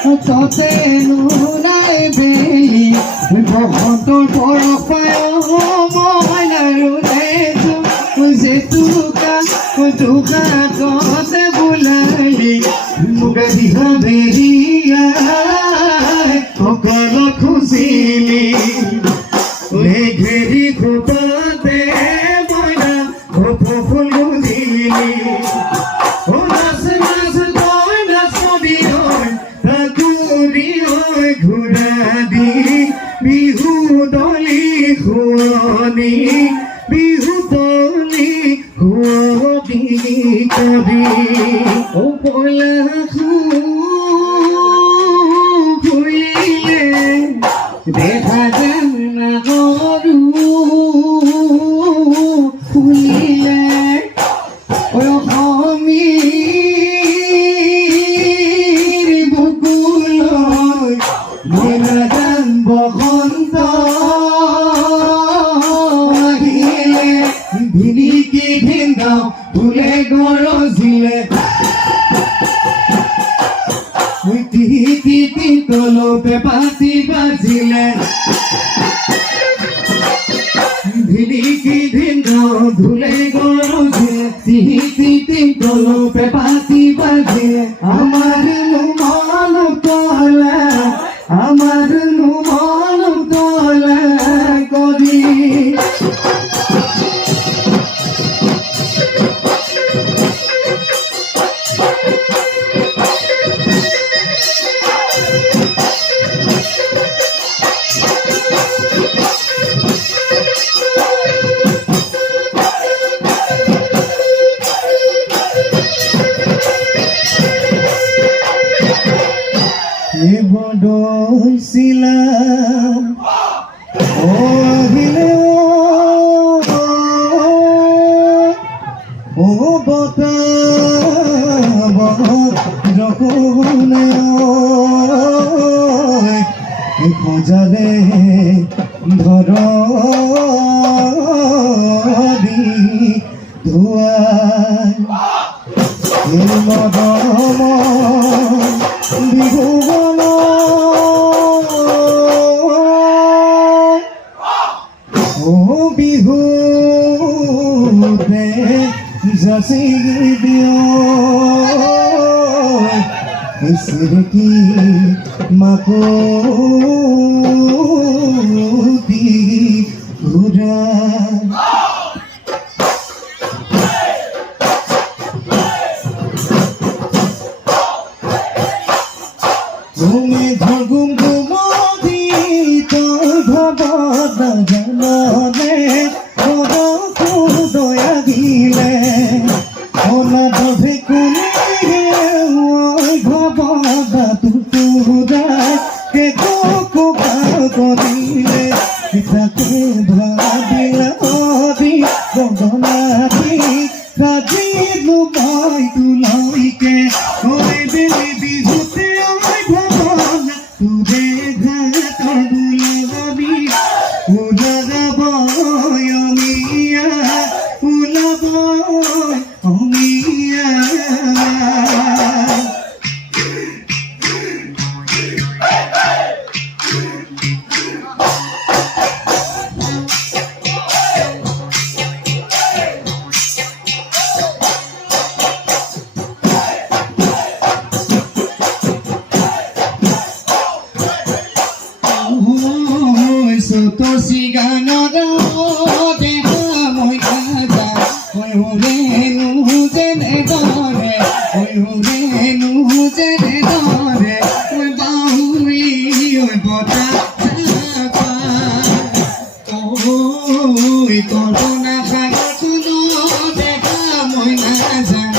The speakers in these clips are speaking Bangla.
ততে নুনাই বেলি বহন্তৰ বৰফায় মইনাৰো জেতুকা তোকা ততে বোলালি মোক দিহা বেৰিয়াই অকল খুজিলি ঘেৰি খোপাতে মইনা ফুল গুজিলি নাচ নাচ তই নাচবি ঘূৰা দি বিহু দলি শুৱনি বিহু দলি শুৱনি কবি পলা ফুলিলে দেখা যেন নাগৰু ফুলিলে অসমীৰ বুকুলৈ মইনাজান বসন্ত আহিলে ধিৰিকি ভিন্দাও ফুলে গৰজিলে টিটি তলতে পাতি বাজিলে ধিৰিকি ভিন্দাও ধুলে গৰজিলে টিটি তলতে পাতি বাজিলে আমার মন তলা আমার মন তলা করি বদৈছিলা আহিলে ও বতাহ যখনে খোঁজালে ধর ধোয়া মদম বিহু বিহুতে যাচি দিও সিরকি মাকতি ঘুরা ঘুমে ঘুম ঘুমধি তোর ভবদ জানলে দয়া দিলে ওনা দভে কুলে ওই ভবদা তুতুরা কে কোকো করিলে পিতাকে ভাবিলা অবি বদনাবি কাজি লুবাই তুলাইকে ওই বেলি বিহুতে ওই ভবন তুরে ঘাট বুলাবি উদারা বয় অমিয়া উলাবয় অমিয়া তোষি গানৰ দেখা মই খাজা ৰেণু যেনে দৰে ৰেণু যেনে দৰে বাহুলি বতাহ কৰোণা সাগৰখনো দেখা মই নাজান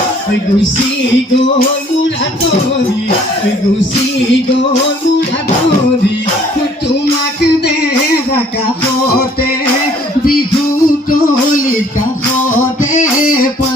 গুচি গ'ল মোৰ হাতৰি গুচি গ'ল মোৰ হাতৰি তোমাক দেখা কাষতে বিহু তলিৰ কাষতে পা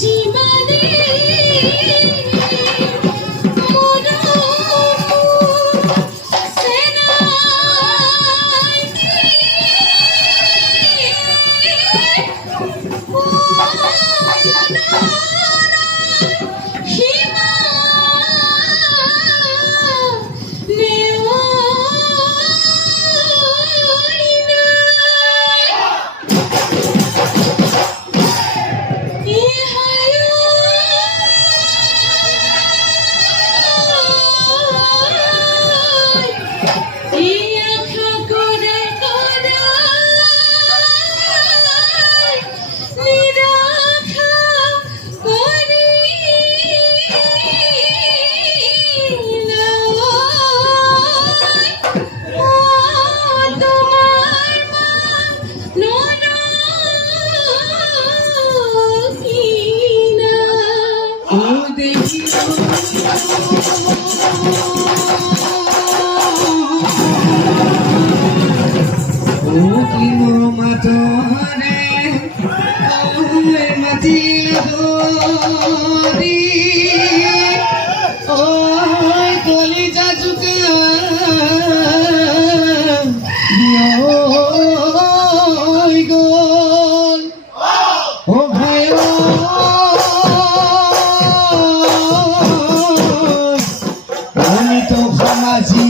জীবনে আজি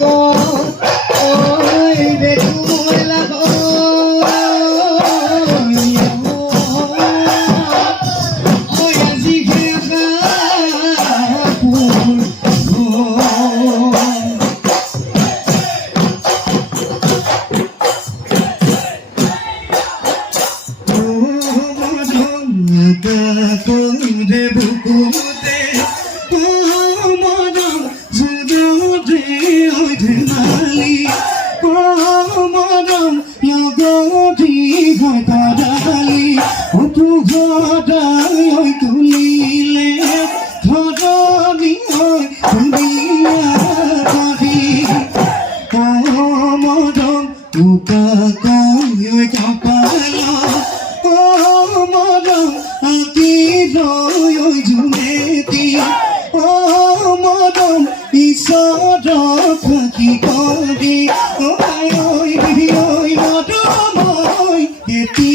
কৈ দেখুৱাই লাগো আজি বুকুতে কমরম জুদে ওই ধেমালি কমরম লগতি ঘটালি অতু ঘটাই ওই তুলিলে ধরনি ওই দুনিয়া করি কমরম উকা কই ওই কপালা কমরম আকি রই ওই জুমেতি ও মদম ঈশ্বর ফাঁকি করি ওই মদম এটি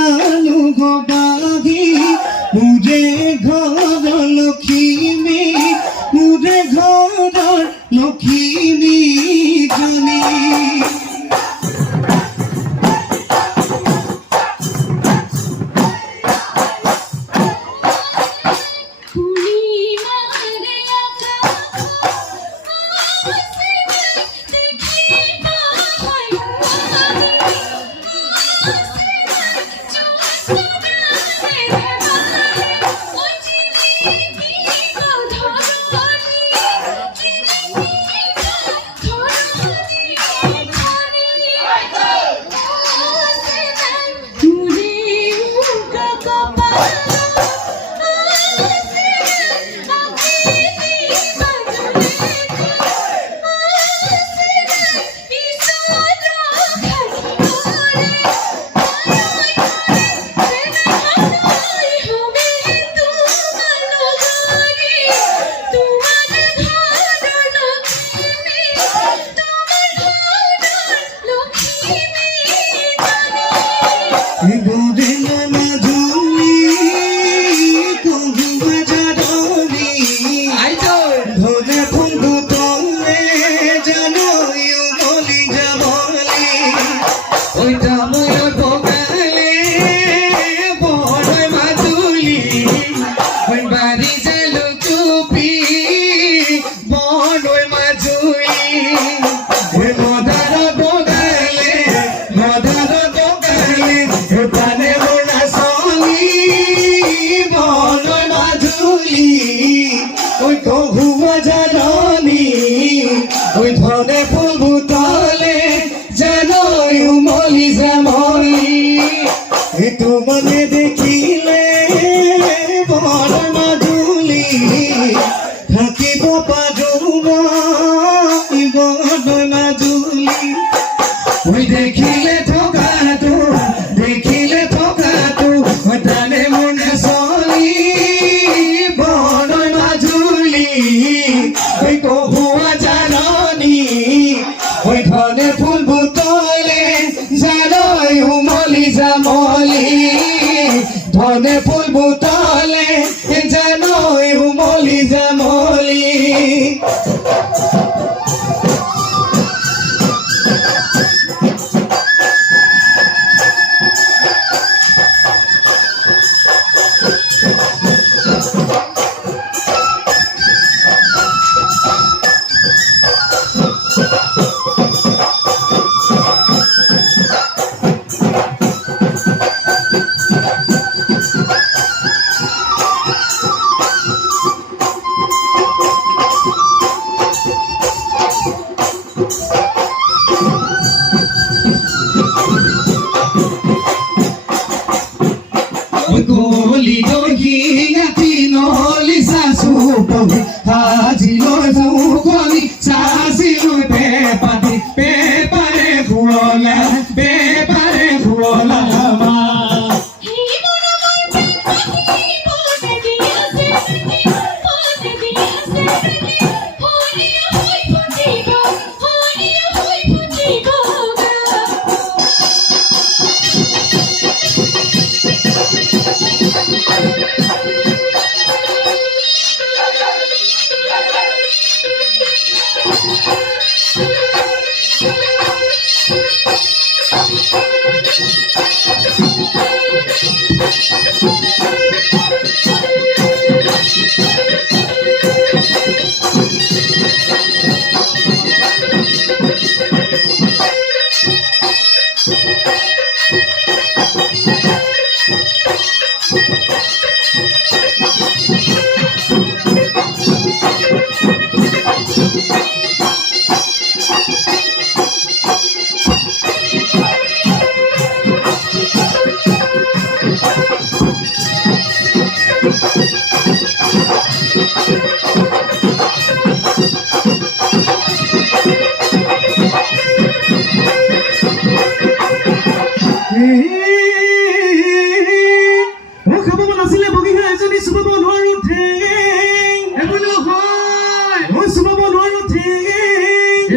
আলু গবাহি মুরে ঘর লক্ষ্মী মুরে ঘর লক্ষ্মী জানি ওই কহুয়া জানি ওই ধনে ফুল বুতলে জানো উমলি জামলি তোমাকে দেখিলে বড় মাধুলি থাকিব পাজুমা বড় মাধুলি ওই দেখিলে ঠকাতো দেখিলে ঠকাতো ওই টানে মনে চলি বড় মাধুলি ওই কহুয়া জানি ওই ধনে ফুল বুতলে জানো উমলি জামলি ধনে ফুল বুতলে জানো উমলি জামলি Goli dogi noli sasu pogi haji lo goli sasi lo pepare huola ma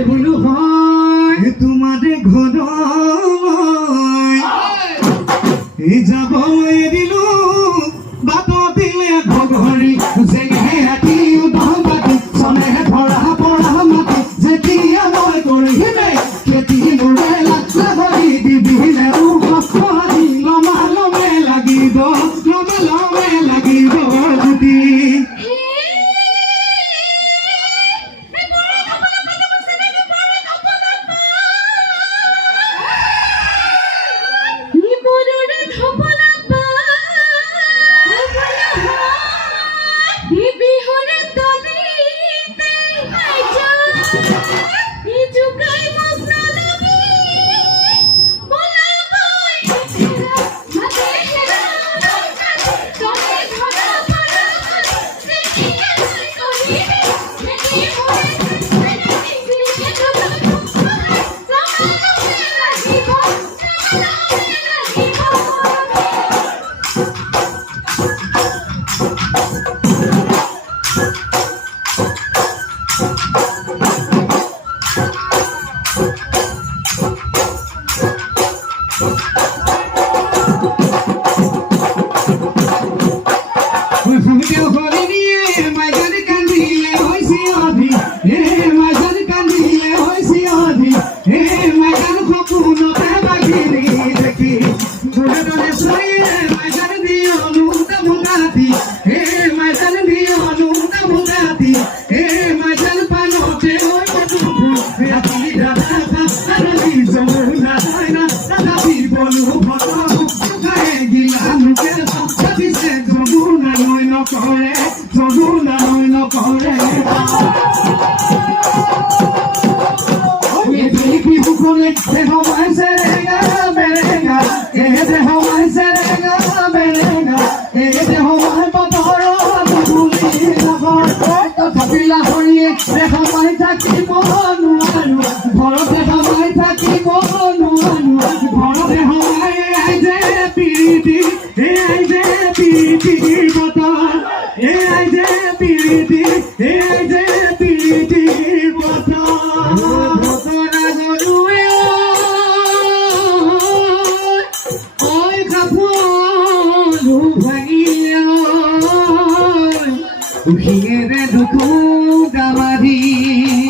বোলো হয় তোমারে ঘর যাব এদিলো বাট দিলে ঘঘৰি জেঙে হাতী উদবাতি চনে ধৰা পৰা মাতি যেতিয়া মই কৰিমে খেতি মোৰে লাগি দিবিলে উখি লমা লমে লাগিব গুটি Uhiere duku gamadi